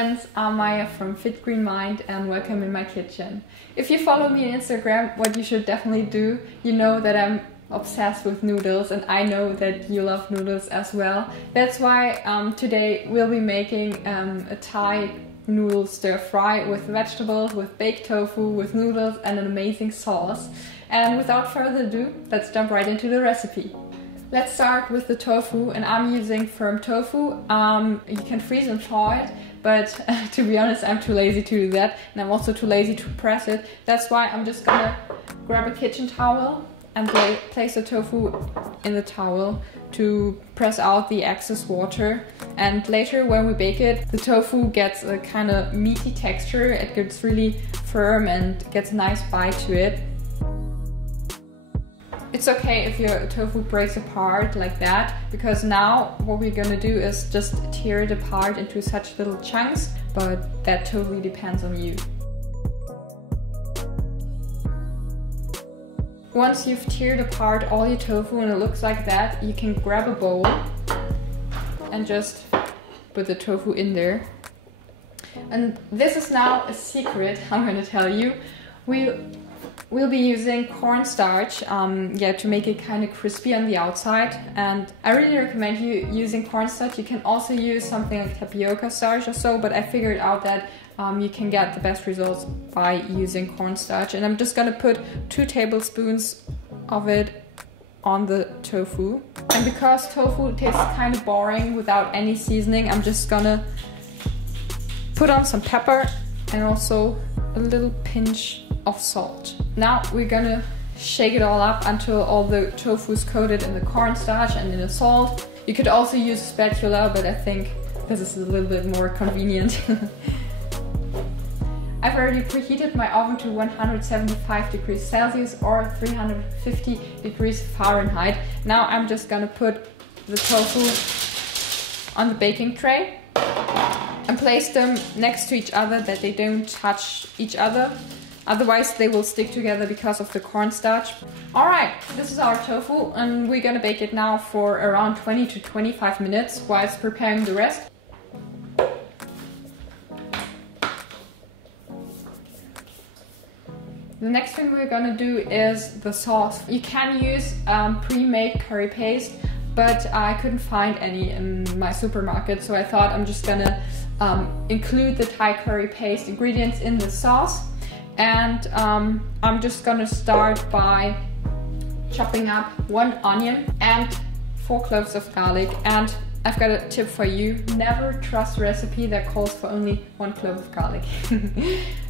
friends, I'm Maya from Fit Green Mind and welcome in my kitchen. If you follow me on Instagram, what you should definitely do, you know that I'm obsessed with noodles and I know that you love noodles as well. That's why today we'll be making a Thai noodle stir fry with vegetables, with baked tofu, with noodles and an amazing sauce. And without further ado, let's jump right into the recipe. Let's start with the tofu, and I'm using firm tofu. You can freeze and thaw it, but to be honest, I'm too lazy to do that, and I'm also too lazy to press it. That's why I'm just gonna grab a kitchen towel and place the tofu in the towel to press out the excess water. And later when we bake it, the tofu gets a kind of meaty texture. It gets really firm and gets a nice bite to it. It's okay if your tofu breaks apart like that, because now what we're gonna do is just tear it apart into such little chunks, but that totally depends on you. Once you've teared apart all your tofu and it looks like that, you can grab a bowl and just put the tofu in there. And this is now a secret I'm gonna tell you. We'll be using cornstarch to make it kind of crispy on the outside, and I really recommend you using cornstarch. You can also use something like tapioca starch or so, but I figured out that you can get the best results by using cornstarch. And I'm just gonna put 2 tablespoons of it on the tofu. And because tofu tastes kind of boring without any seasoning, I'm just gonna put on some pepper and also a little pinch of salt. Now we're gonna shake it all up until all the tofu is coated in the cornstarch and in the salt. You could also use a spatula, but I think this is a little bit more convenient. I've already preheated my oven to 175 degrees Celsius or 350 degrees Fahrenheit. Now I'm just gonna put the tofu on the baking tray and place them next to each other that they don't touch each other. Otherwise they will stick together because of the cornstarch. Alright, this is our tofu and we're gonna bake it now for around 20 to 25 minutes whilst preparing the rest. The next thing we're gonna do is the sauce. You can use pre-made curry paste, but I couldn't find any in my supermarket, so I thought I'm just gonna include the Thai curry paste ingredients in the sauce. And I'm just gonna start by chopping up 1 onion and 4 cloves of garlic. And I've got a tip for you: never trust a recipe that calls for only 1 clove of garlic.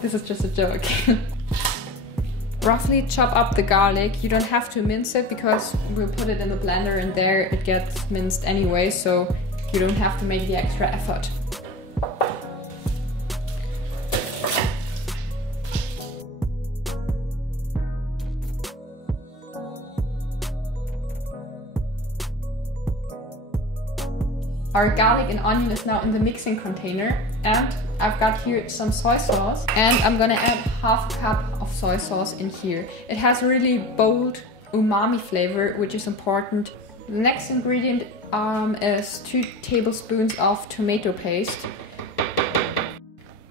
This is just a joke. Roughly chop up the garlic. You don't have to mince it because we'll put it in the blender and there it gets minced anyway, so you don't have to make the extra effort. Our garlic and onion is now in the mixing container, and I've got here some soy sauce, and I'm gonna add half a cup of soy sauce in here. It has a really bold umami flavor, which is important. The next ingredient is 2 tablespoons of tomato paste.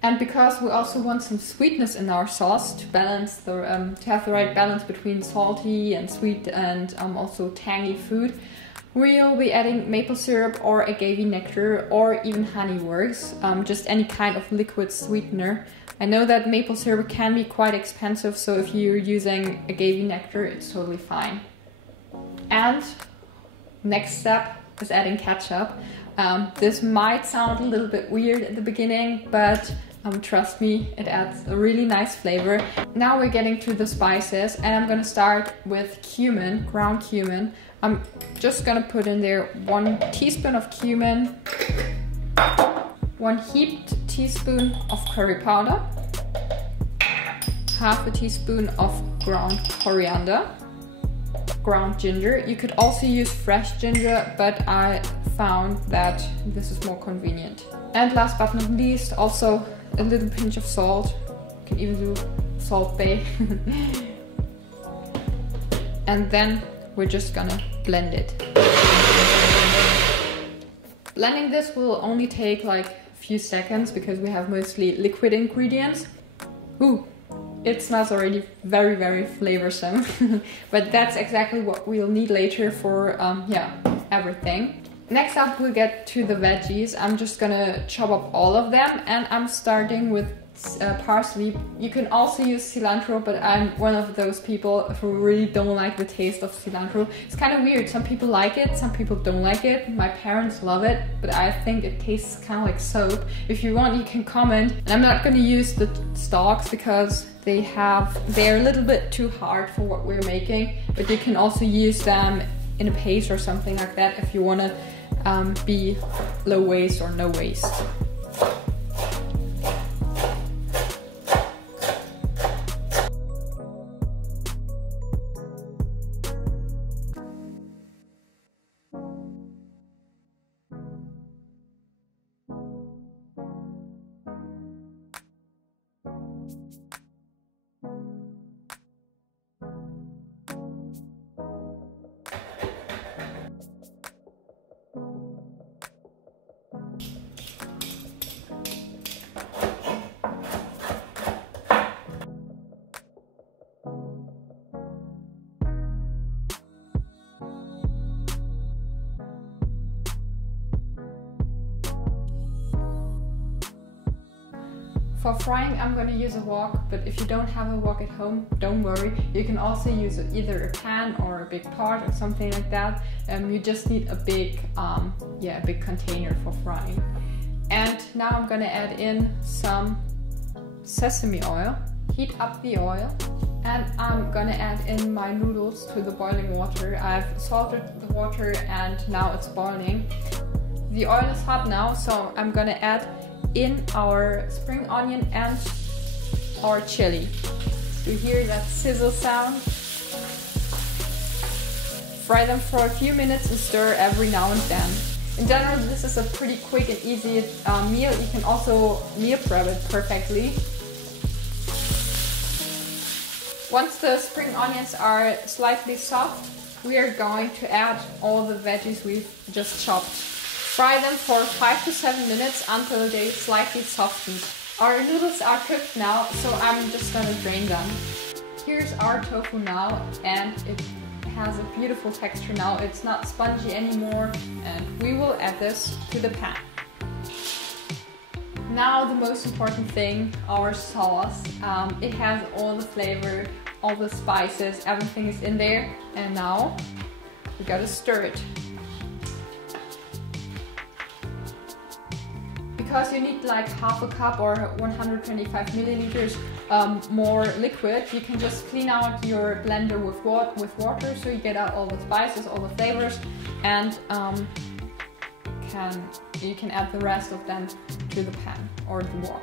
And because we also want some sweetness in our sauce to balance to have the right balance between salty and sweet and also tangy food, we'll be adding maple syrup or agave nectar, or even honey works, just any kind of liquid sweetener. I know that maple syrup can be quite expensive, so if you're using agave nectar, it's totally fine. And next step is adding ketchup. This might sound a little bit weird at the beginning, but trust me, it adds a really nice flavor. Now we're getting to the spices, and I'm gonna start with cumin, ground cumin. I'm just gonna put in there 1 teaspoon of cumin, 1 heaped teaspoon of curry powder, half a teaspoon of ground coriander, ground ginger. You could also use fresh ginger, but I found that this is more convenient. And last but not least, also a little pinch of salt. You can even do Salt Bay. And then we're just gonna blend it. Blending this will only take like few seconds because we have mostly liquid ingredients. Ooh, it smells already very, very flavorsome. But that's exactly what we'll need later for, yeah, everything. Next up, we'll get to the veggies. I'm just gonna chop up all of them, and I'm starting with parsley. You can also use cilantro, but I'm one of those people who really don't like the taste of cilantro. It's kind of weird. Some people like it, some people don't like it. My parents love it, but I think it tastes kind of like soap. If you want, you can comment. And I'm not gonna use the stalks because they're a little bit too hard for what we're making, but you can also use them in a paste or something like that if you want to be low waste or no waste. For frying, I'm going to use a wok, but if you don't have a wok at home, don't worry. You can also use either a pan or a big pot or something like that. You just need a big, a big container for frying. And now I'm going to add in some sesame oil, heat up the oil, and I'm going to add in my noodles to the boiling water. I've salted the water and now it's boiling. The oil is hot now, so I'm going to add in our spring onion and our chili. You hear that sizzle sound? Fry them for a few minutes and stir every now and then. In general, this is a pretty quick and easy meal. You can also meal prep it perfectly. Once the spring onions are slightly soft, we are going to add all the veggies we've just chopped. Fry them for 5 to 7 minutes until they slightly soften. Our noodles are cooked now, so I'm just gonna drain them. Here's our tofu now, and it has a beautiful texture now. It's not spongy anymore, and we will add this to the pan. Now the most important thing, our sauce. It has all the flavor, all the spices, everything is in there. And now we gotta stir it. Because you need like half a cup or 125 milliliters more liquid, you can just clean out your blender with water, so you get out all the spices, all the flavors, and you can add the rest of them to the pan or the wok.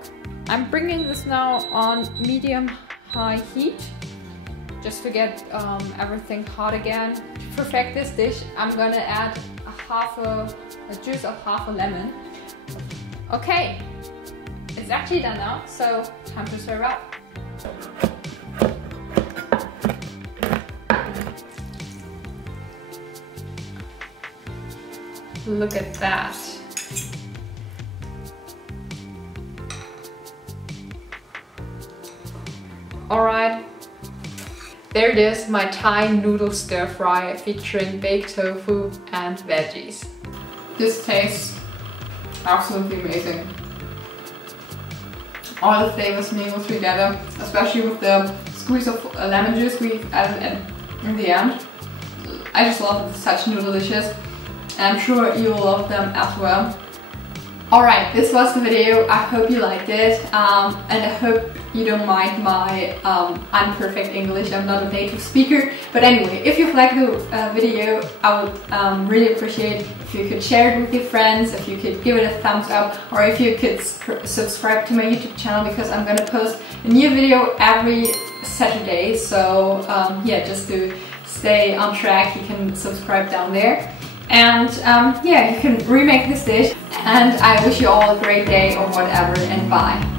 I'm bringing this now on medium-high heat, just to get everything hot again. To perfect this dish, I'm gonna add a juice of half a lemon. Okay, it's actually done now, so time to serve up. Look at that. Alright, there it is, my Thai noodle stir fry featuring baked tofu and veggies. This tastes absolutely amazing. All the flavors mingle together, especially with the squeeze of lemon juice we added in the end. I just love it, it's such noodle dishes, and I'm sure you will love them as well. Alright, this was the video. I hope you liked it, and I hope you don't mind my imperfect English. I'm not a native speaker, but anyway, if you've liked the video, I would really appreciate if you could share it with your friends, if you could give it a thumbs up, or if you could subscribe to my YouTube channel, because I'm gonna post a new video every Saturday. So yeah, just to stay on track, you can subscribe down there. And yeah, you can remake this dish, and I wish you all a great day or whatever, and bye.